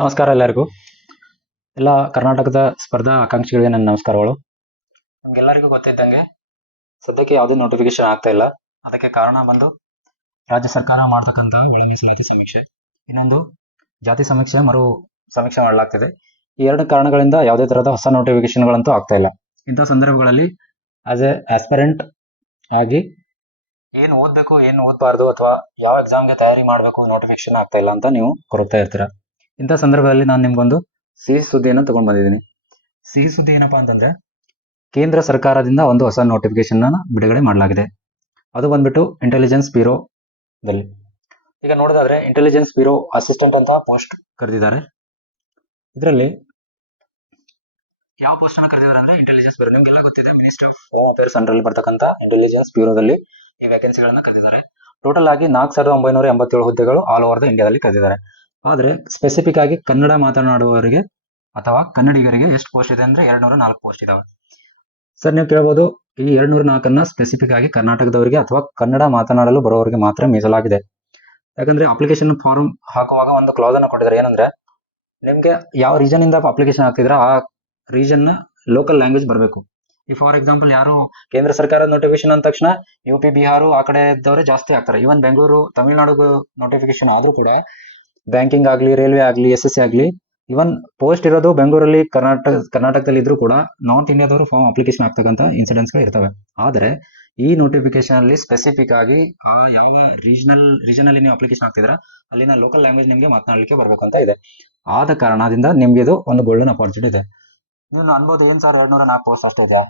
ನಮಸ್ಕಾರ ಎಲ್ಲರಿಗೂ. ಎಲ್ಲ ಕರ್ನಾಟಕದ ಸ್ಪರ್ಧಾ ಆಕಾಂಕ್ಷಿಗಳಿಗೆ ನನ್ನ ನಮಸ್ಕಾರಗಳು. ನಮ್ಗೆಲ್ಲರಿಗೂ ಗೊತ್ತಿದ್ದಂಗೆ ಸದ್ಯಕ್ಕೆ ಯಾವುದೇ ನೋಟಿಫಿಕೇಶನ್ ಆಗ್ತಾ ಇಲ್ಲ. ಅದಕ್ಕೆ ಕಾರಣ ಬಂದು ರಾಜ್ಯ ಸರ್ಕಾರ ಮಾಡ್ತಕ್ಕಂಥ ಒಳ ಮೀಸಲಾತಿ ಸಮೀಕ್ಷೆ. ಇನ್ನೊಂದು ಜಾತಿ ಸಮೀಕ್ಷೆ ಮರು ಸಮೀಕ್ಷೆ ಮಾಡಲಾಗ್ತಿದೆ. ಈ ಎರಡು ಕಾರಣಗಳಿಂದ ಯಾವುದೇ ತರಹದ ಹೊಸ ನೋಟಿಫಿಕೇಶನ್ಗಳಂತೂ ಆಗ್ತಾ ಇಲ್ಲ. ಇಂಥ ಸಂದರ್ಭಗಳಲ್ಲಿ ಆಸ್ ಎ ಆಸ್ಪರೆಂಟ್ ಆಗಿ ಏನು ಓದಬೇಕು, ಏನು ಓದಬಾರ್ದು ಅಥವಾ ಯಾವ ಎಕ್ಸಾಮ್ಗೆ ತಯಾರಿ ಮಾಡಬೇಕು ನೋಟಿಫಿಕೇಶನ್ ಆಗ್ತಾ ಇಲ್ಲ ಅಂತ ನೀವು ಕೊರಗ್ತಾ ಇರ್ತೀರ. ಇಂಥ ಸಂದರ್ಭದಲ್ಲಿ ನಾನು ನಿಮ್ಗೊಂದು ಸಿಹಿ ಸುದ್ದಿಯನ್ನು ತಗೊಂಡ್ ಬಂದಿದ್ದೀನಿ. ಸಿಹಿ ಸುದ್ದಿ ಏನಪ್ಪಾ ಅಂತಂದ್ರೆ? ಕೇಂದ್ರ ಸರ್ಕಾರದಿಂದ ಒಂದು ಹೊಸ ನೋಟಿಫಿಕೇಶನ್ ಬಿಡುಗಡೆ ಮಾಡಲಾಗಿದೆ. ಅದು ಬಂದ್ಬಿಟ್ಟು ಇಂಟೆಲಿಜೆನ್ಸ್ ದಲ್ಲಿ. ಈಗ ನೋಡೋದಾದ್ರೆ ಇಂಟೆಲಿಜೆನ್ಸ್ ಬ್ಯೂರೋ ಅಸಿಸ್ಟೆಂಟ್ ಅಂತ ಪೋಸ್ಟ್ ಕರೆದಿದ್ದಾರೆ. ಇದರಲ್ಲಿ ಯಾವ ಪೋಸ್ಟ್ ಅನ್ನ ಕರೆದಿದ್ದಾರೆ ಅಂದ್ರೆ ಇಂಟೆಲಿಜೆನ್ಸ್ ಬ್ಯೂರೋ ನಿಮ್ಗೆಲ್ಲ ಗೊತ್ತಿದೆ minister of home affairs under ಬರ್ತಕ್ಕಂತ intelligence ಬ್ಯೂರೋದಲ್ಲಿ ಈ ವೇಕೆನ್ಸಿಗಳನ್ನ ಕರೆದಿದ್ದಾರೆ. ಟೋಟಲ್ ಆಗಿ ನಾಲ್ಕು ಸಾವಿರದ ಒಂಬೈನೂರ ಎಂಬತ್ತೇಳು ಹುದ್ದೆಗಳು ಆಲ್ ಓವರ್ ದ ಇಂಡಿಯಾದಲ್ಲಿ ಕರೆದಿದ್ದಾರೆ. ಆದ್ರೆ ಸ್ಪೆಸಿಫಿಕ್ ಆಗಿ ಕನ್ನಡ ಮಾತನಾಡುವವರಿಗೆ ಅಥವಾ ಕನ್ನಡಿಗರಿಗೆ ಎಷ್ಟು ಪೋಸ್ಟ್ ಇದೆ ಅಂದ್ರೆ ಎರಡು ನೂರ ನಾಲ್ಕು ಪೋಸ್ಟ್ ಇದಾವೆ. ಸರ್ ನೀವು ಕೇಳ್ಬೋದು, ಈ ಎರಡು ನೂರ ನಾಲ್ಕನ್ನ ಸ್ಪೆಸಿಫಿಕ್ ಆಗಿ ಕರ್ನಾಟಕದವರಿಗೆ ಅಥವಾ ಕನ್ನಡ ಮಾತನಾಡಲು ಬರೋವರಿಗೆ ಮಾತ್ರ ಮೀಸಲಾಗಿದೆ. ಯಾಕಂದ್ರೆ ಅಪ್ಲಿಕೇಶನ್ ಫಾರ್ಮ್ ಹಾಕುವಾಗ ಒಂದು ಕ್ಲಾಸ್ ಅನ್ನು ಕೊಟ್ಟಿದ್ದಾರೆ. ಏನಂದ್ರೆ, ನಿಮ್ಗೆ ಯಾವ ರೀಜನ್ ಇಂದ ಅಪ್ಲಿಕೇಶನ್ ಹಾಕ್ತಿದ್ರೆ ಆ ರೀಜನ್ನ ಲೋಕಲ್ ಲ್ಯಾಂಗ್ವೇಜ್ ಬರಬೇಕು. ಈ ಫಾರ್ ಎಕ್ಸಾಂಪಲ್ ಯಾರು ಕೇಂದ್ರ ಸರ್ಕಾರದ ನೋಟಿಫಿಕೇಶನ್ ಅಂದ ತಕ್ಷಣ ಯು ಪಿ ಬಿಹಾರು ಆ ಕಡೆ ಇದ್ದವರೇ ಜಾಸ್ತಿ ಆಗ್ತಾರೆ ಇವನ್ ಬೆಂಗಳೂರು ತಮಿಳುನಾಡು ನೋಟಿಫಿಕೇಶನ್ ಆದ್ರೂ ಕೂಡ ಬ್ಯಾಂಕಿಂಗ್ ಆಗಲಿ, ರೈಲ್ವೆ ಆಗಲಿ, ಎಸ್ ಎಸ್ ಆಗ್ಲಿ ಇವನ್ ಪೋಸ್ಟ್ ಇರೋದು ಬೆಂಗಳೂರಲ್ಲಿ, ಕರ್ನಾಟಕ ಕರ್ನಾಟಕದಲ್ಲಿ ಇದ್ರೂ ಕೂಡ ನಾರ್ತ್ ಇಂಡಿಯಾದವರು ಫಾರ್ಮ್ ಅಪ್ಲಿಕೇಶನ್ ಆಗ್ತಕ್ಕಂಥ ಇನ್ಸಿಡೆಂಟ್ಸ್ಗಳು ಇರ್ತವೆ. ಆದರೆ ಈ ನೋಟಿಫಿಕೇಶನ್ ಅಲ್ಲಿ ಸ್ಪೆಸಿಫಿಕ್ ಆಗಿ ಆ ಯಾವ ರೀಜನಲ್ ರೀಜನ್ ಅಲ್ಲಿ ನೀವು ಅಪ್ಲಿಕೇಶನ್ ಹಾಕ್ತಿದ್ರ ಅಲ್ಲಿನ ಲೋಕಲ್ ಲ್ಯಾಂಗ್ವೇಜ್ ನಿಮ್ಗೆ ಮಾತನಾಡಲಿಕ್ಕೆ ಬರ್ಬೇಕಂತ ಇದೆ. ಆದ ಕಾರಣದಿಂದ ನಿಮ್ಗೆ ಇದು ಒಂದು ಗೋಲ್ಡನ್ ಅಪಾರ್ಚುನಿಟಿ ಇದೆ. ನೀವು ಅನ್ಬೋದು ಏನ್ ಸಾವಿರದ ಎರಡ್ನೂರ ನಾಲ್ಕು ಪೋಸ್ಟ್ ಅಷ್ಟೇ ಇದೆ.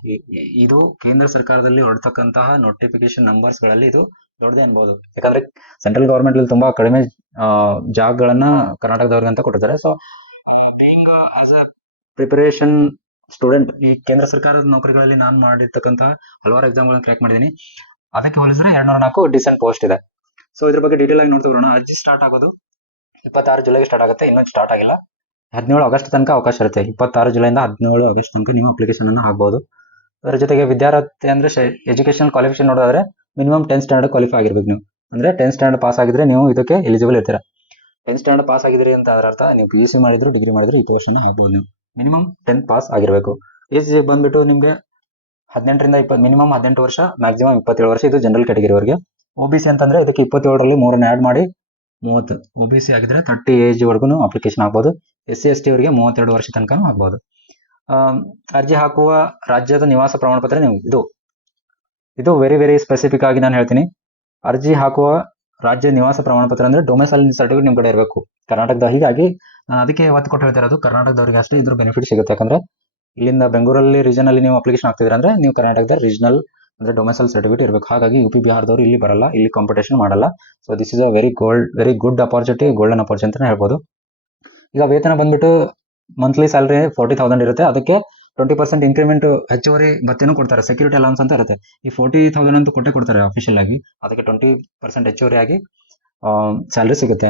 ಇದು ಕೇಂದ್ರ ಸರ್ಕಾರದಲ್ಲಿ ಹೊರಡ್ತಕ್ಕಂತಹ ನೋಟಿಫಿಕೇಶನ್ ನಂಬರ್ಸ್ಗಳಲ್ಲಿ ಇದು ದೊಡ್ಡದೇ ಅನ್ಬೋದು. ಯಾಕಂದ್ರೆ ಸೆಂಟ್ರಲ್ ಗವರ್ಮೆಂಟ್ ಅಲ್ಲಿ ತುಂಬಾ ಕಡಿಮೆ ಜಾಗಗಳನ್ನ ಕರ್ನಾಟಕದವ್ರಿಗೆ ಅಂತ ಕೊಟ್ಟಿದ್ದಾರೆ. So being as a preparation student ಈ ಕೇಂದ್ರ ಸರ್ಕಾರದ ನೌಕರಿಗಳಲ್ಲಿ ನಾನು ಮಾಡಿರ್ತಕ್ಕಂತಹ ಹಲವಾರು ಎಕ್ಸಾಮ್ಗಳನ್ನ ಕ್ರ್ಯಾಕ್ ಮಾಡಿದ್ದೀನಿ ಅದಕ್ಕೆ ಹೋಲಿಸಿದ್ರೆ ಎರಡ್ನೂರ ನಾಲ್ಕು ಡಿಸೆಂಟ್ ಪೋಸ್ಟ್ ಇದೆ. ಸೊ ಇದ್ರ ಬಗ್ಗೆ ಡೀಟೇಲ್ ಆಗಿ ನೋಡ್ತಾ ಬರೋಣ. ಅರ್ಜಿ ಸ್ಟಾರ್ಟ್ ಆಗೋದು ಇಪ್ಪತ್ತಾರು ಜುಲೈಗೆ ಸ್ಟಾರ್ಟ್ ಆಗುತ್ತೆ. ಇನ್ನೂ ಸ್ಟಾರ್ಟ್ ಆಗಿಲ್ಲ. ಹದಿನೇಳು ಆಗಸ್ಟ್ ತನಕ ಅವಕಾಶ ಇರುತ್ತೆ. ಇಪ್ಪತ್ತಾರು ಜುಲೈಯಿಂದ ಹದಿನೇಳು ಆಗಸ್ಟ್ ತನಕ ನೀವು ಅಪ್ಲಿಕೇಶನ್ ಅನ್ನು ಹಾಕಬಹುದು ಅದರ ಜೊತೆಗೆ ವಿದ್ಯಾರ್ಥಿ ಅಂದ್ರೆ ಎಜುಕೇಶನ್ ಕ್ವಾಲಿಫಿಕೇಶನ್ ನೋಡೋದಾದ್ರೆ ಮಿನಿಮಮ್ ಟೆಂತ್ ಸ್ಟ್ಯಾಂಡರ್ಡ್ ಕ್ವಾಲಿಫೈ ಆಗಿರ್ಬೇಕು ನೀವು. ಅಂದ್ರೆ ಟೆಂತ್ ಸ್ಟ್ಯಾಂಡರ್ಡ್ ಪಾಸ್ ಆಗಿದ್ರೆ ನೀವು ಇದಕ್ಕೆ ಎಲಿಜಿಬಲ್ ಇರ್ತೀರ. ಟೆಂತ್ ಸ್ಟ್ಯಾಂಡರ್ಡ್ ಪಾಸ್ ಆಗಿದ್ರಿ ಅಂತ ಅದರ ಅರ್ಥ, ನೀವು ಪಿ ಯು ಸಿ ಮಾಡಿದ್ರು ಡಿಗ್ರಿ ಮಾಡಿದ್ರು, ಈ ವರ್ಷನ ಹಾಕ್ಬೋದು ನೀವು. ಮಿನಿಮಮ್ ಟೆಂತ್ ಪಾಸ್ ಆಗಿರಬೇಕು. ಏಜ್ ಬಂದ್ಬಿಟ್ಟು ನಿಮಗೆ ಹದಿನೆಂಟರಿಂದ ಇಪ್ಪತ್ತು ಮಿನಿಮಮ್ ಹದಿನೆಂಟು ವರ್ಷ ಮ್ಯಾಕ್ಸಿಮಮ್ ಇಪ್ಪತ್ತೇಳು ವರ್ಷ ಇದು ಜನರಲ್ ಕ್ಯಾಟಗರಿವರೆಗೆ ಒ ಬಿ ಸಿ ಅಂತಂದ್ರೆ ಇದಕ್ಕೆ ಇಪ್ಪತ್ತೇಳರಲ್ಲಿ ಮೂರನ್ನ ಆ್ಯಡ್ ಮಾಡಿ ಮೂವತ್ತು. ಒ ಬಿ ಸಿ ಆಗಿದ್ರೆ ತರ್ಟಿ ಏಜ್ ವರ್ಗು ಅಪ್ಲಿಕೇಶನ್ ಹಾಕ್ಬೋದು. ಎಸ್ ಸಿ ಎಸ್ ಟಿ ಅವರಿಗೆ ಮೂವತ್ತೆರಡು ವರ್ಷ ತನಕನೂ ಆಗ್ಬೋದು. ಅರ್ಜಿ ಹಾಕುವ ರಾಜ್ಯದ ನಿವಾಸ ಪ್ರಮಾಣ ಪತ್ರ ನೀವು, ಇದು ಇದು ವೆರಿ ವೆರಿ ಸ್ಪೆಸಿಫಿಕ್ ಆಗಿ ನಾನು ಹೇಳ್ತೀನಿ. ಅರ್ಜಿ ಹಾಕುವ ರಾಜ್ಯ ನಿವಾಸ ಪ್ರಮಾಣ ಪತ್ರ ಅಂದ್ರೆ ಡೊಮೆಸೈಲ್ ಸರ್ಟಿಫಿಕೇಟ್ ನಿಮ್ ಕಡೆ ಇರಬೇಕು. ಕರ್ನಾಟಕದ ಹೀಗಾಗಿ ಅದಕ್ಕೆ ಒತ್ತು ಕೊಟ್ಟು ಹೇಳ್ತಿರೋದು ಕರ್ನಾಟಕದವರಿಗೆ ಅಷ್ಟೇ ಇದ್ರ ಬೆನಿಫಿಟ್ ಸಿಗುತ್ತೆ. ಯಾಕಂದ್ರೆ ಇಲ್ಲಿಂದ ಬೆಂಗಳೂರಲ್ಲಿ ರೀಜನ್ ಅಲ್ಲಿ ನೀವು ಅಪ್ಲಿಕೇಶನ್ ಹಾಕ್ತಿದ್ರೆ ಅಂದ್ರೆ ನೀವು ಕರ್ನಾಟಕದ ರೀಜನಲ್ ಅಂದ್ರೆ ಡೊಮೆಸೈಲ್ ಸರ್ಟಿಫಿಕೇಟ್ ಇರಬೇಕು. ಹಾಗಾಗಿ ಯು ಪಿ ಬಿಹಾರದವರು ಇಲ್ಲಿ ಬರಲ್ಲ, ಇಲ್ಲಿ ಕಾಂಪಿಟೇಷನ್ ಮಾಡಲ್ಲ. So this is a very gold very good opportunity golden opportunity ಹೇಳ್ಬೋದು. ಈಗ ವೇತನ ಬಂದ್ಬಿಟ್ಟು ಮಂತ್ಲಿ ಸ್ಯಾಲ್ರಿ ಫೋರ್ಟಿ ತೌಸಂಡ್ ಇರುತ್ತೆ. ಅದಕ್ಕೆ ಟ್ವೆಂಟಿ ಪರ್ಸೆಂಟ್ ಇನ್ಕ್ರಿಮೆಂಟ್ ಹೆಚ್ಚುವರಿ ಬತ್ತೇನು ಕೊಡ್ತಾರೆ. ಸೆಕ್ಯೂರಿಟಿ ಅಲೌನ್ಸ್ ಅಂತ ಇರುತ್ತೆ. ಈ ಫೋರ್ಟಿ ತೌಸಂಡ್ ಅಂತ ಕೊಟ್ಟೆ ಕೊಡ್ತಾರೆ ಅಫಿಷಿಯಲ್ ಆಗಿ. ಅದಕ್ಕೆ ಟ್ವೆಂಟಿ ಪರ್ಸೆಂಟ್ ಹೆಚ್ಚುವರಿ ಆಗಿ ಸ್ಯಾಲರಿ ಸಿಗುತ್ತೆ.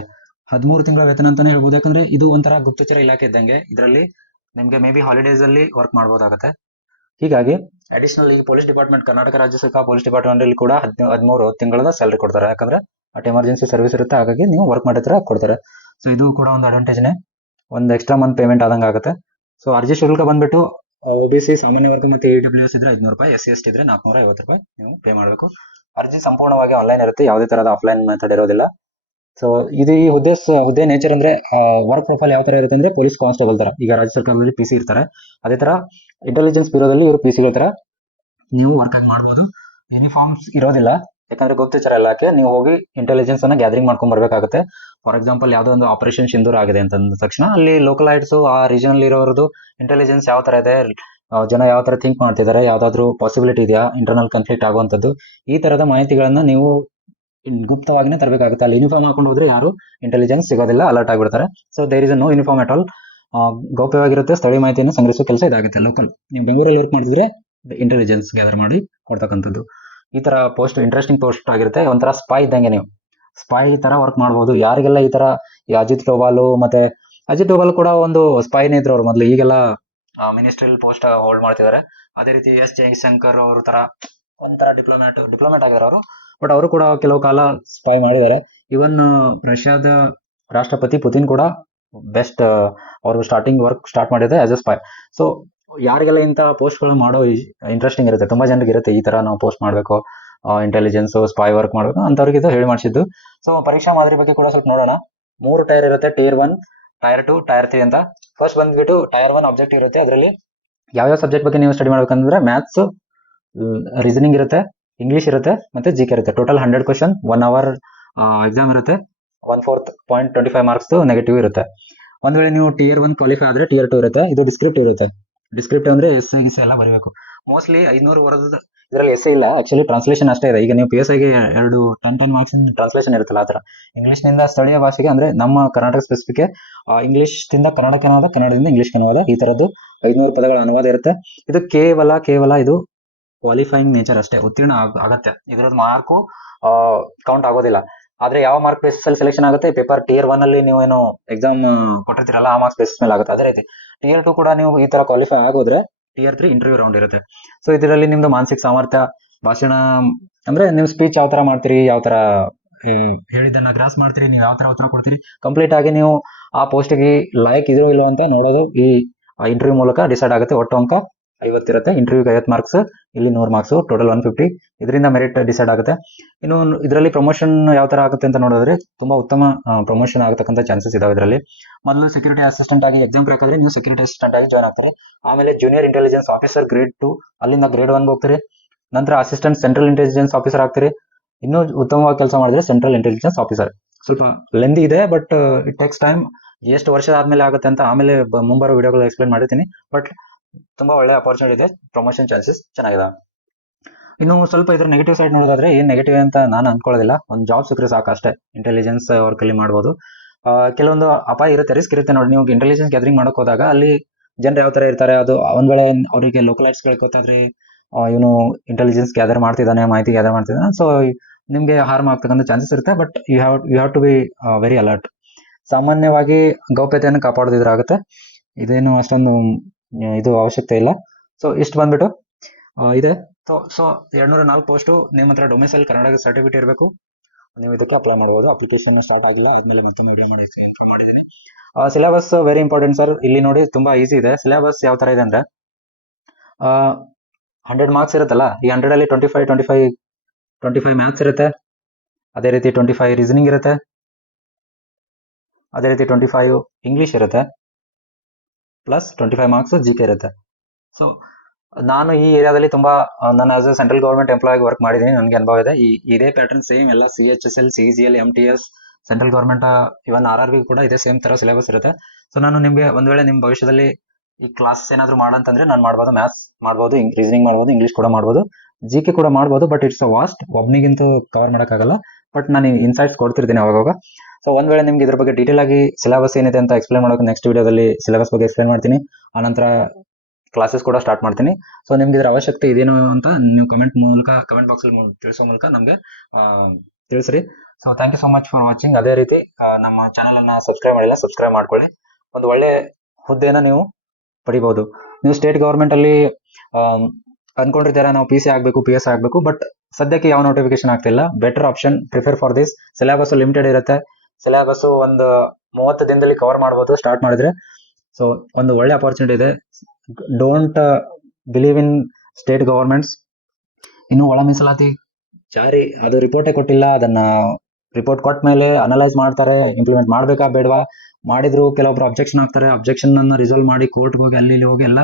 ಹದಿಮೂರು ತಿಂಗಳ ವೇತನ ಅಂತಾನೆ ಹೇಳ್ಬೋದು. ಯಾಕಂದ್ರೆ ಇದು ಒಂಥರ ಗುಪ್ತಚರ ಇಲಾಖೆ ಇದ್ದಂಗೆ. ಇದರಲ್ಲಿ ನಿಮಗೆ ಮೇ ಬಿ ಹಾಲಿಡೇಸ್ ಅಲ್ಲಿ ವರ್ಕ್ ಮಾಡಬಹುದಾಗುತ್ತೆ ಹೀಗಾಗಿ ಅಡಿಷನಲ್ ಈ ಪೊಲೀಸ್ ಡಿಪಾರ್ಟ್ಮೆಂಟ್ ಕರ್ನಾಟಕ ರಾಜ್ಯ ಸರ್ಕಾರ ಪೊಲೀಸ್ ಡಿಪಾರ್ಟ್ಮೆಂಟ್ ಅಲ್ಲಿ ಕೂಡ ಹದಿಮೂರು ತಿಂಗಳದ ಸ್ಯಾಲರಿ ಕೊಡ್ತಾರೆ. ಯಾಕಂದ್ರೆ ಅಟ್ ಎಮರ್ಜೆನ್ಸಿ ಸರ್ವಿಸ್ ಇರುತ್ತೆ. ಹಾಗಾಗಿ ನೀವು ವರ್ಕ್ ಮಾಡಿದ್ರೆ ಕೊಡ್ತಾರೆ. ಸೊ ಇದು ಕೂಡ ಒಂದು ಅಡ್ವಾಂಟೇಜ್ನೇ ಒಂದು ಎಕ್ಸ್ಟ್ರಾ ಮಂತ್ ಪೇಮೆಂಟ್ ಆದಂಗೆ ಆಗುತ್ತೆ. ಸೊ ಅರ್ಜಿ ಶುಲ್ಕ ಬಂದ್ಬಿಟ್ಟು ಒ ಬಿ ಸಿ ಸಾಮಾನ್ಯ ವರ್ಗ ಮತ್ತೆ ಇ ಡಬ್ಲ್ಯೂ ಎಸ್ ಇದ್ರೆ ಐದುನೂರು ರೂಪಾಯಿ ಎಸ್ ಸಿ ಎಸ್ ಟಿ ಇದ್ರೆ ನಾಲ್ಕುನೂರ ಐವತ್ತು ರೂಪಾಯಿ ನೀವು ಪೇ ಮಾಡಬೇಕು. ಅರ್ಜಿ ಸಂಪೂರ್ಣವಾಗಿ ಆನ್ಲೈನ್ ಇರುತ್ತೆ, ಯಾವುದೇ ತರಹದ ಆಫ್ಲೈನ್ ಮೆಥಡ್ ಇರೋದಿಲ್ಲ. ಸೊ ಇದು ಈ ಹುದ್ದೆ ಸ- ಹುದ್ದೆ ನೇಚರ್ ಅಂದ್ರೆ ವರ್ಕ್ ಪ್ರೊಫೈಲ್ ಯಾವ ತರ ಇರುತ್ತೆ ಅಂದ್ರೆ ಪೊಲೀಸ್ ಕಾನ್ಸ್ಟೇಬಲ್ ತರ. ಈಗ ರಾಜ್ಯ ಸರ್ಕಾರದಲ್ಲಿ ಪಿ ಸಿ ಇರ್ತಾರೆ. ಅದೇ ತರ ಇಂಟೆಲಿಜೆನ್ಸ್ ಬ್ಯೂರೋದಲ್ಲಿ ಇವರು ಪಿ ಸಿಗಳ ತರ ನೀವು ವರ್ಕ್ ಆಗಿ ಮಾಡ್ಬೋದು. ಯೂನಿಫಾರ್ಮ್ಸ್ ಇರೋದಿಲ್ಲ. ಯಾಕಂದ್ರೆ ಗುಪ್ತಚರ ಇಲಾಖೆ ನೀವು ಹೋಗಿ ಇಂಟೆಲಿಜೆನ್ಸ್ ಅನ್ನ ಗ್ಯಾದರಿಂಗ್ ಮಾಡ್ಕೊಂಡ್ ಬರ್ಬೇಕಾಗುತ್ತೆ. ಫಾರ್ ಎಕ್ಸಾಂಪಲ್ ಯಾವ್ದೋ ಒಂದು ಆಪರೇಷನ್ ಸಿಂಧೂರ್ ಆಗಿದೆ ಅಂತ ಅಂದ ತಕ್ಷಣ, ಅಲ್ಲಿ ಲೋಕಲ್ ಐಟ್ಸ್ ಆ ರೀಜನ್ ಇರೋರದು ಇಂಟೆಲಿಜೆನ್ಸ್ ಯಾವ ತರ ಇದೆ ಜನ ಯಾವ ತರ ಥಿಂಕ್ ಮಾಡ್ತಿದ್ದಾರೆ, ಯಾವ್ದಾದ್ರು ಪಾಸಿಬಿಲಿಟಿ ಇದೆಯಾ ಇಂಟರ್ನಲ್ ಕನ್ಫ್ಲಿಕ್ಟ್ ಆಗುವಂತದ್ದು, ಈ ತರದ ಮಾಹಿತಿಗಳನ್ನ ನೀವು ಗುಪ್ತವಾಗಿನೇ ತರಬೇಕಾಗುತ್ತೆ. ಅಲ್ಲಿ ಯೂನಿಫಾರ್ಮ್ ಹಾಕೊಂಡು ಹೋದ್ರೆ ಯಾರು ಇಂಟೆಲಿಜೆನ್ಸ್ ಸಿಗೋದಿಲ್ಲ ಅಲರ್ಟ್ ಆಗಿಬಿಡ್ತಾರೆ. So there is no uniform at all ಗೌಪ್ಯವಾಗಿರುತ್ತೆ, ಸ್ಥಳೀಯ ಮಾಹಿತಿಯನ್ನು ಸಂಗ್ರಹಿಸುವ ಕೆಲಸ ಇದಾಗುತ್ತೆ ಲೋಕಲ್ ನೀವು ಬೆಂಗಳೂರಲ್ಲಿ ವರ್ಕ್ ಮಾಡಿದ್ರೆ ಇಂಟೆಲಿಜೆನ್ಸ್ ಗ್ಯಾದರ್ ಮಾಡಿ ಕೊಡ್ತಕ್ಕಂಥದ್ದು. ಈ ತರ ಪೋಸ್ಟ್ ಇಂಟ್ರೆಸ್ಟಿಂಗ್ ಪೋಸ್ಟ್ ಆಗಿರುತ್ತೆ. ಒಂಥರ ಸ್ಪೈ ಇದ್ದಂಗೆ ನೀವು. ಸ್ಪೈ ತರ ವರ್ಕ್ ಮಾಡ್ಬೋದು. ಯಾರಿಗೆಲ್ಲ ಈ ತರ ಈ ಅಜಿತ್ ಡೋವಾಲು ಮತ್ತೆ ಅಜಿತ್ ಡೋವಾಲ್ ಕೂಡ ಒಂದು ಸ್ಪೈನೇ ಇದ್ರು ಅವ್ರು ಮೊದಲು. ಈಗೆಲ್ಲ ಮಿನಿಸ್ಟ್ರಿಯಲ್ ಪೋಸ್ಟ್ ಹೋಲ್ಡ್ ಮಾಡ್ತಿದ್ದಾರೆ. ಅದೇ ರೀತಿ ಎಸ್ ಜಯಶಂಕರ್ ಅವ್ರ ತರ ಒಂಥರ ಡಿಪ್ಲೊಮ್ಯಾಟ್ ಡಿಪ್ಲೊಮ್ಯಾಟ್ ಆಗಿರೋರು ಅವರು. ಬಟ್ ಅವರು ಕೂಡ ಕೆಲವು ಕಾಲ ಸ್ಪೈ ಮಾಡಿದ್ದಾರೆ. ಇವನ್ ರಷ್ಯಾದ ರಾಷ್ಟ್ರಪತಿ ಪುತಿನ್ ಕೂಡ ಬೆಸ್ಟ್ ಅವರು ಸ್ಟಾರ್ಟಿಂಗ್ ವರ್ಕ್ ಸ್ಟಾರ್ಟ್ ಮಾಡಿದೆ ಆಸ್ ಎ ಸ್ಪೈ ಸೊ ಯಾರಿಗೆಲ್ಲ ಇಂಥ ಪೋಸ್ಟ್ಗಳು ಮಾಡೋ ಇಂಟ್ರೆಸ್ಟಿಂಗ್ ಇರುತ್ತೆ. ತುಂಬ ಜನರಿಗೆ ಇರುತ್ತೆ ಈ ಥರ ನಾವು ಪೋಸ್ಟ್ ಮಾಡಬೇಕು. ಇಂಟೆಲಿಜೆನ್ಸು ಸ್ಪೈ ವರ್ಕ್ ಮಾಡಬೇಕು. ಅಂಥವ್ರಿಗೆ ಇದು ಹೇಳಿ ಮಾಡಿಸಿದ್ದು. ಸೊ ಪರೀಕ್ಷಾ ಮಾದರಿ ಬಗ್ಗೆ ಕೂಡ ಸ್ವಲ್ಪ ನೋಡೋಣ. ಮೂರು ಟೈರ್ ಇರುತ್ತೆ. Tier one tier two tier three ಅಂತ. ಫಸ್ಟ್ ಬಂದ್ಬಿಟ್ಟು ಟೈರ್ ಒನ್ ಆಬ್ಜೆಕ್ಟ್ ಇರುತ್ತೆ. ಅದರಲ್ಲಿ ಯಾವ್ಯಾವ ಸಬ್ಜೆಕ್ಟ್ ಬಗ್ಗೆ ನೀವು ಸ್ಟಡಿ ಮಾಡ್ಬೇಕಂದ್ರೆ ಮ್ಯಾಥ್ಸ್ ರೀಸನಿಂಗ್ ಇರುತ್ತೆ ಇಂಗ್ಲಿಷ್ ಇರುತ್ತೆ, ಮತ್ತೆ ಜಿ ಕೆ ಇರುತ್ತೆ. Total hundred question one hour exam ಇರುತ್ತೆ. One fourth point twenty five marks negative ಇರುತ್ತೆ. ಒಂದ್ ವೇಳೆ ನೀವು ಟಿಯರ್ ಒನ್ ಕ್ವಾಲಿಫೈ ಆದ್ರೆ ಟಿಯರ್ ಟು ಇರುತ್ತೆ. ಇದು ಡಿಸ್ಕ್ರಿಪ್ಟ್ ಇರುತ್ತೆ. ಡಿಸ್ಕ್ರಿಪ್ಟಿವ್ ಅಂದ್ರೆ ಎಸ್ ಗಿಸ್ ಎಲ್ಲ ಬರಬೇಕು. ಮೋಸ್ಟ್ಲಿ ಐನೂರು ವರದ ಇದರಲ್ಲಿ ಎಸ್ ಇಲ್ಲ. ಆಕ್ಚುಲಿ ಟ್ರಾನ್ಸ್ಲೇಷನ್ ಅಷ್ಟೇ ಇದೆ. ಈಗ ನೀವು ಪಿ ಎಸ್ ಐಗೆ ಎರಡು ಟೆನ್ ಟೆನ್ ಮಾರ್ಕ್ಸ್ ಟ್ರಾನ್ಸ್ಲೇಷನ್ ಇರುತ್ತಲ್ಲ ಆ ಥರ ಇಂಗ್ಲೀಷ್ನಿಂದ ಸ್ಥಳೀಯ ಭಾಷೆಗೆ ಅಂದ್ರೆ ನಮ್ಮ ಕರ್ನಾಟಕ ಸ್ಪೆಸಿಫಿಕ್ ಇಂಗ್ಲಿಷ್ ದಿಂದ ಕನ್ನಡಕ್ಕೆ ಅನುವಾದ, ಕನ್ನಡದಿಂದ ಇಂಗ್ಲಿಷ್ ಅನುವಾದ ಈ ತರದ್ದು ಐನೂರು ಪದಗಳ ಅನುವಾದ ಇರುತ್ತೆ. ಇದು ಕೇವಲ ಕೇವಲ ಇದು ಕ್ವಾಲಿಫೈಯಿಂಗ್ ನೇಚರ್ ಅಷ್ಟೇ. ಉತ್ತೀರ್ಣ ಆಗ್- ಆಗತ್ತೆ. ಇದ್ರದ್ದು ಮಾರ್ಕು ಕೌಂಟ್ ಆಗೋದಿಲ್ಲ. ಆದ್ರೆ ಯಾವ ಮಾರ್ಕ್ ಬೇಸಿಸ್ ಅಲ್ಲಿ ಸೆಲೆಕ್ಷನ್ ಆಗುತ್ತೆ? ಪೇಪರ್ ಟಿಯರ್ ಒನ್ ಅಲ್ಲಿ ನೀವು ಏನು ಎಕ್ಸಾಮ್ ಕೊಟ್ಟಿರ್ತೀರಲ್ಲ, ಆ ಮಾರ್ಕ್ಸ್ ಬೇಸಿಸ್ ಮೇಲೆ ಆಗುತ್ತೆ. ಅದೇ ರೀತಿ. ಟಿಯರ್ ಟು ಕೂಡ ನೀವು ಈ ತರ ಕ್ವಾಲಿಫೈ ಆಗೋದ್ರೆ ಟಿಯರ್ ತ್ರೀ ಇಂಟರ್ವ್ಯೂ ರೌಂಡ್ ಇರುತ್ತೆ. ಸೊ ಇದರಲ್ಲಿ ನಿಮ್ದು ಮಾನಸಿಕ ಸಾಮರ್ಥ್ಯ, ಭಾಷಣ, ಅಂದ್ರೆ ನೀವು ಸ್ಪೀಚ್ ಯಾವ ತರ ಮಾಡ್ತೀರಿ ಯಾವ ತರ ಹೇಳಿದ್ದನ್ನ ಗ್ರಾಸ್ ಮಾಡ್ತೀರಿ, ನೀವು ಯಾವ ತರ ಉತ್ತರ ಕೊಡ್ತೀರಿ ಕಂಪ್ಲೀಟ್ ಆಗಿ ನೀವು ಆ ಪೋಸ್ಟ್ಗೆ ಲೈಕ್ ಇದ್ರೋ ಇಲ್ಲ ಅಂತ ನೋಡೋದು ಈ ಇಂಟರ್ವ್ಯೂ ಮೂಲಕ ಡಿಸೈಡ್ ಆಗುತ್ತೆ ಒಟ್ಟು ಅಂಕ. ಐವತ್ತಿರುತ್ತೆ ಇಂಟರ್ವ್ಯೂಗೆ ಐವತ್ತು ಮಾರ್ಕ್ಸ್ ಇಲ್ಲಿ ನೂರು ಮಾರ್ಕ್ಸ್ ಟೋಟಲ್ ಒನ್ ಫಿಫ್ಟಿ ಇದರಿಂದ ಮೆರಿಟ್ ಡಿಸೈಡ್ ಆಗುತ್ತೆ. ಇನ್ನು ಇದರಲ್ಲಿ ಪ್ರಮೋಷನ್ ಯಾವ ತರ ಆಗುತ್ತೆ ಅಂತ ನೋಡಿದ್ರೆ ತುಂಬಾ ಉತ್ತಮ ಪ್ರಮೋಷನ್ ಆಗತಕ್ಕಂಥ ಚಾನ್ಸಸ್ ಇದಾವೆ ಇದರಲ್ಲಿ. ಮೊದಲು ಸೆಕ್ಯೂರಿಟಿ ಅಸಿಸ್ಟೆಂಟ್ ಆಗಿ ಎಕ್ಸಾಮ್ ಕ್ರಾಕ್ ಆದ್ರೆ ನೀವು ಸೆಕ್ಯೂರಿಟಿ ಅಸಿಸ್ಟೆಂಟ್ ಆಗಿ ಜಾಯ್ನ್ ಆಗ್ತಾರೆ. ಆಮೇಲೆ junior intelligence officer grade two ಅಲ್ಲಿಂದ ಗ್ರೇಡ್ ಒನ್ಗೆ ಹೋಗ್ತಾರೆ. ನಂತರ ಅಸಿಸ್ಟೆಂಟ್ ಸೆಂಟ್ರಲ್ ಇಂಟೆಲಿಜೆನ್ಸ್ ಆಫೀಸರ್ ಆಗ್ತಾರೆ. ಇನ್ನೂ ಉತ್ತಮವಾಗಿ ಕೆಲಸ ಮಾಡಿದ್ರೆ ಸೆಂಟ್ರಲ್ ಇಂಟೆಲಿಜೆನ್ಸ್ ಆಫೀಸರ್ ಸ್ವಲ್ಪ ಲೆಂದಿ ಇದೆ ಬಟ್ ಇಟ್ ಟೇಕ್ಸ್ ಟೈಮ್ ಎಷ್ಟು ವರ್ಷ ಆದ್ಮೇಲೆ ಆಗುತ್ತೆ ಅಂತ ಆಮೇಲೆ ಮುಂಬರೋ ವಿಡಿಯೋಗಳು ಎಕ್ಸ್ಪ್ಲೇನ್ ಮಾಡಿರ್ತೀನಿ. ಬಟ್ ತುಂಬಾ ಒಳ್ಳೆ ಅಪರ್ಚುನಿಟಿ ಇದೆ. ಪ್ರಮೋಷನ್ ಚಾನ್ಸಸ್ ಚೆನ್ನಾಗಿದೆ. ಇನ್ನು ಸ್ವಲ್ಪ ಇದ್ರ ನೆಗೆಟಿವ್ ಸೈಡ್ ನೋಡೋದಾದ್ರೆ ಏನ್ ನೆಗೆಟಿವ್ ಅಂತ ನಾನು ಅನ್ಕೊಳ್ಳೋದಿಲ್ಲ. ಒಂದು ಜಾಬ್ ಸಿಕ್ಕರೆ ಸಾಕು ಅಷ್ಟೇ. ಇಂಟೆಲಿಜೆನ್ಸ್ ವರ್ಕ್ ಅಲ್ಲಿ ಮಾಡ್ಬೋದು. ಕೆಲವೊಂದು ಅಪಾಯ ಇರುತ್ತೆ ರಿಸ್ಕ್ ಇರುತ್ತೆ ನೋಡಿ ನೀವು ಇಂಟೆಲಿಜೆನ್ಸ್ ಗ್ಯಾದರಿಂಗ್ ಮಾಡಕ್ ಹೋದಾಗ ಅಲ್ಲಿ ಜನರು ಯಾವ ತರ ಇರ್ತಾರೆ, ಅದು ಒಂದ್ ವೇಳೆ ಅವರಿಗೆ ಲೋಕಲೈಟ್ಸ್ಗಳು ಗೊತ್ತಾದ್ರೆ ಇವನು ಇಂಟೆಲಿಜೆನ್ಸ್ ಗ್ಯಾದರ್ ಮಾಡ್ತಿದ್ದಾನೆ, ಮಾಹಿತಿ ಗ್ಯಾದರ್ ಮಾಡ್ತಿದ್ದಾನೆ. ಸೊ ನಿಮ್ಗೆ ಹಾರ್ಮ್ ಆಗ್ತಕ್ಕಂಥ ಚಾನ್ಸಸ್ ಇರುತ್ತೆ but you have you have to be very alert ಸಾಮಾನ್ಯವಾಗಿ ಗೌಪ್ಯತೆಯನ್ನು ಕಾಪಾಡೋದಿದ್ರಾಗುತ್ತೆ ಇದೇನು ಅಷ್ಟೊಂದು ಇದು ಅವಶ್ಯಕತೆ ಇಲ್ಲ. ಸೊ ಇಷ್ಟು ಬಂದ್ಬಿಟ್ಟು ಇದೆ. ಸೊ ಸೊ ಎರಡ್ನೂರ ನಾಲ್ಕು ಪೋಸ್ಟು ನಿಮ್ಮ ಹತ್ರ ಡೊಮೆಸೈಲ್ ಕನ್ನಡ ಸರ್ಟಿಫಿಕೇಟ್ ಇರಬೇಕು. ನೀವು ಇದಕ್ಕೆ ಅಪ್ಲೈ ಮಾಡ್ಬೋದು. ಅಪ್ಲಿಕೇಶನ್ ಸ್ಟಾರ್ಟ್ ಆಗಿಲ್ಲ. ಆದ್ಮೇಲೆ ಮತ್ತೊಮ್ಮೆ ವಿಡಿಯೋ ಮಾಡಿ ಮಾಡಿದ್ದೀನಿ ಸಿಲೆಬಸ್ ವೆರಿ ಇಂಪಾರ್ಟೆಂಟ್ ಸರ್ ಇಲ್ಲಿ ನೋಡಿ ತುಂಬಾ ಈಸಿ ಇದೆ. ಸಿಲೆಬಸ್ ಯಾವ ತರ ಇದೆ ಅಂದ್ರೆ ಹಂಡ್ರೆಡ್ ಮಾರ್ಕ್ಸ್ ಇರುತ್ತಲ್ಲ, ಈ ಹಂಡ್ರೆಡ್ ಅಲ್ಲಿ twenty five twenty five twenty five maths ಇರುತ್ತೆ. ಅದೇ ರೀತಿ ಟ್ವೆಂಟಿ ಫೈವ್ ರೀಸನಿಂಗ್ ಇರುತ್ತೆ. ಅದೇ ರೀತಿ ಟ್ವೆಂಟಿ ಫೈವ್ ಇಂಗ್ಲೀಷ್ ಇರುತ್ತೆ. Plus twenty five marks G K ಇರುತ್ತೆ. ಸೊ ನಾನು ಈ ಏರಿಯಾದಲ್ಲಿ ತುಂಬಾ ನಾನು as a central government employ work ಮಾಡಿದ್ದೀನಿ. ನನಗೆ ಅನುಭವ ಇದೆ. ಈ, ಇದೇ ಪ್ಯಾಟರ್ನ್ ಸೇಮ್ ಎಲ್ಲ C H S L C G L M T S central government even R R B ಕೂಡ ಇದೇ ಸೇಮ್ ತರ ಸಿಲೆಬಸ್ ಇರುತ್ತೆ. ಸೊ ನಾನು ನಿಮ್ಗೆ ಒಂದ್ ವೇಳೆ ನಿಮ್ಮ ಭವಿಷ್ಯದಲ್ಲಿ ಈ ಕ್ಲಾಸ್ ಏನಾದ್ರು ಮಾಡಂತಂದ್ರೆ ನಾನು ಮಾಡ್ಬೋದು ಮ್ಯಾಥ್ಸ್ ಮಾಡ್ಬೋದು ರೀಸನಿಂಗ್ ಮಾಡ್ಬೋದು ಇಂಗ್ಲಿಷ್ ಕೂಡ ಮಾಡ್ಬೋದು ಜಿ ಕೆ ಕೂಡ ಮಾಡ್ಬೋದು ಬಟ್ ಇಟ್ಸ್ ಅ ವಾಸ್ಟ್ ಒಬ್ನಿಗಿಂತೂ ಕವರ್ ಮಾಡೋಕ್ಕಾಗಲ್ಲ. ಬಟ್ ನಾನು ಇನ್ಸೈಟ್ಸ್ ಕೊಡ್ತಿರ್ತೀನಿ ಅವಾಗ ಸೊ ಒಂದ್ ವೇಳೆ ನಿಮ್ಗೆ ಇದ್ರ ಬಗ್ಗೆ ಡೀಟೇಲ್ ಆಗಿ ಸಿಲೆಬಸ್ ಏನಿದೆ ಅಂತ ಎಕ್ಸ್ಪ್ಲೈನ್ ಮಾಡೋಕೆ ನೆಕ್ಸ್ಟ್ ವಿಡಿಯೋದಲ್ಲಿ ಸಿಲೆಬಸ್ ಬಗ್ಗೆ ಎಕ್ಸ್ಪ್ಲೈನ್ ಮಾಡ್ತೀನಿ. ಆನಂತರ ಕ್ಲಾಸಸ್ ಕೂಡ ಸ್ಟಾರ್ಟ್ ಮಾಡ್ತೀನಿ. ಸೊ ನಿಮ್ಗೆ ಇದ್ರ ಅವಶ್ಯಕತೆ ಇದೇನು ಅಂತ ನೀವು ಕಮೆಂಟ್ ಮೂಲಕ ಕಮೆಂಟ್ ಬಾಕ್ಸ್ ಅಲ್ಲಿ ತಿಳಿಸೋ ಮೂಲಕ ನಮಗೆ ತಿಳಿಸ್ರಿ. So thank you so much for watching ಅದೇ ರೀತಿ ನಮ್ಮ ಚಾನಲ್ ಅನ್ನ ಸಬ್ಸ್ಕ್ರೈಬ್ ಮಾಡಿಲ್ಲ ಸಬ್ಸ್ಕ್ರೈಬ್ ಮಾಡ್ಕೊಳ್ಳಿ. ಒಂದು ಒಳ್ಳೆ ಹುದ್ದೆನ ನೀವು ಪಡಿಬಹುದು ನೀವು ಸ್ಟೇಟ್ ಗವರ್ಮೆಂಟ್ ಅಲ್ಲಿ ಅನ್ಕೊಂಡಿರ್ತೀರಾ ನಾವು ಪಿ ಸಿ ಆಗ್ಬೇಕು ಪಿ ಎಸ್ ಆಗ್ಬೇಕು ಬಟ್ ಸದ್ಯಕ್ಕೆ ಯಾವ ನೋಟಿಫಿಕೇಶನ್ ಆಗ್ತಿಲ್ಲ. Better option prefer for this syllabus limited ಇರುತ್ತೆ. ಸಿಲೆಬಸ್ ಒಂದು ಮೂವತ್ತು ದಿನದಲ್ಲಿ ಕವರ್ ಮಾಡ್ಬೋದು ಸ್ಟಾರ್ಟ್ ಮಾಡಿದ್ರೆ. ಸೊ ಒಂದು ಒಳ್ಳೆ ಅಪರ್ಚುನಿಟಿ ಇದೆ. Don't believe in state governments ಇನ್ನು ಒಳ ಮೀಸಲಾತಿ ಜಾರಿ, ಅದು ರಿಪೋರ್ಟೇ ಕೊಟ್ಟಿಲ್ಲ, ಅದನ್ನ ರಿಪೋರ್ಟ್ ಕೊಟ್ಟ ಮೇಲೆ ಅನಲೈಸ್ ಮಾಡ್ತಾರೆ ಇಂಪ್ಲಿಮೆಂಟ್ ಮಾಡ್ಬೇಕಾ ಬೇಡವಾ? ಮಾಡಿದ್ರು ಕೆಲವೊಬ್ರು ಅಬ್ಜೆಕ್ಷನ್ ಆಗ್ತಾರೆ ಅಬ್ಜೆಕ್ಷನ್ ಅನ್ನು ರಿಸಾಲ್ವ್ ಮಾಡಿ ಕೋರ್ಟ್ ಹೋಗಿ, ಅಲ್ಲಿ ಇಲ್ಲಿ ಹೋಗಿ ಎಲ್ಲ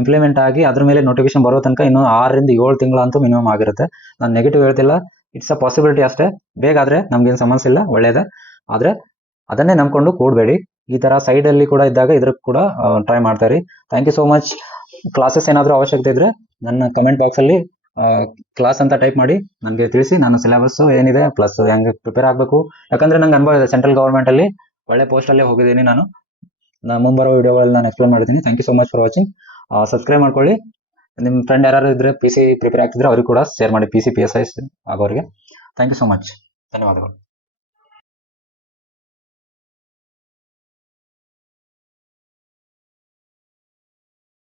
ಇಂಪ್ಲಿಮೆಂಟ್ ಆಗಿ ಅದ್ರ ಮೇಲೆ ನೋಟಿಫಿಕೇಶನ್ ಬರೋ ತನಕ ಇನ್ನು ಆರರಿಂದ ಏಳು ತಿಂಗಳು ಅಂತೂ ಮಿನಿಮಮ್ ಆಗಿರುತ್ತೆ. ನಾನು ನೆಗೆಟಿವ್ ಹೇಳ್ತಿಲ್ಲ ಇಟ್ಸ್ ಅ ಪಾಸಿಬಿಲಿಟಿ ಅಷ್ಟೇ. ಬೇಗ ಆದ್ರೆ ನಮ್ಗೇನು ಸಮಸ್ಯೆ ಇಲ್ಲ, ಒಳ್ಳೇದೇ. ಆದ್ರೆ ಅದನ್ನೇ ನಂಬ್ಕೊಂಡು ಕೂಡಬೇಡಿ. ಈ ತರ ಸೈಡ್ ಅಲ್ಲಿ ಕೂಡ ಇದ್ದಾಗ ಇದ್ರ ಕೂಡ ಟ್ರೈ ಮಾಡ್ತಾ ಇರಿ thank you so much classes ಏನಾದರೂ ಅವಶ್ಯಕತೆ ಇದ್ರೆ ನನ್ನ ಕಮೆಂಟ್ ಬಾಕ್ಸ್ ಅಲ್ಲಿ ಕ್ಲಾಸ್ ಅಂತ ಟೈಪ್ ಮಾಡಿ ನನಗೆ ತಿಳಿಸಿ ನಾನು ಸಿಲೆಬಸ್ಸು ಏನಿದೆ ಪ್ಲಸ್ ಹೆಂಗೆ ಪ್ರಿಪೇರ್ ಆಗಬೇಕು. ಯಾಕಂದ್ರೆ ನಂಗೆ ಅನುಭವ ಇದೆ ಸೆಂಟ್ರಲ್ ಗೌರ್ಮೆಂಟಲ್ಲಿ ಒಳ್ಳೆ ಪೋಸ್ಟ್ ಅಲ್ಲೇ ಹೋಗಿದ್ದೀನಿ ನಾನು. ನಾನು ಮುಂಬರೋ ವಿಡಿಯೋಗಳಲ್ಲಿ ನಾನು ಎಕ್ಸ್ಪ್ಲೇನ್ ಮಾಡಿದ್ದೀನಿ thank you so much for watching subscribe ಮಾಡ್ಕೊಳ್ಳಿ. ನಿಮ್ಮ ಫ್ರೆಂಡ್ ಯಾರು ಇದ್ರೆ ಪಿ ಸಿ ಪ್ರಿಪೇರ್ ಆಗ್ತಿದ್ರೆ ಅವ್ರಿಗೆ ಕೂಡ ಶೇರ್ ಮಾಡಿ P C P S I ಆಗೋರಿಗೆ. Thank you so much ಧನ್ಯವಾದಗಳು.